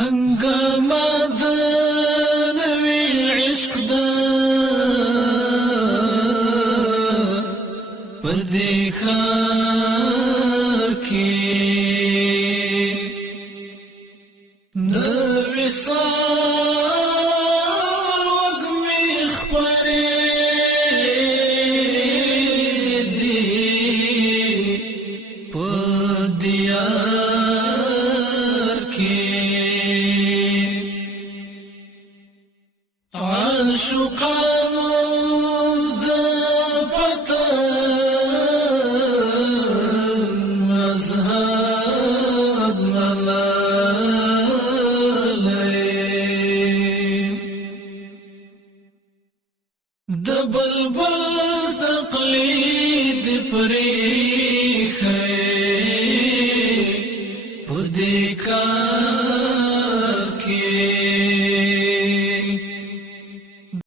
هنګامه د نوي عشق ده په دې ښار کې د وصال وږمې خپرې دي په دیار کې عاشقانو د پتن مذهب ملالۍ د بلبل تقلید پریښی په دې کار کې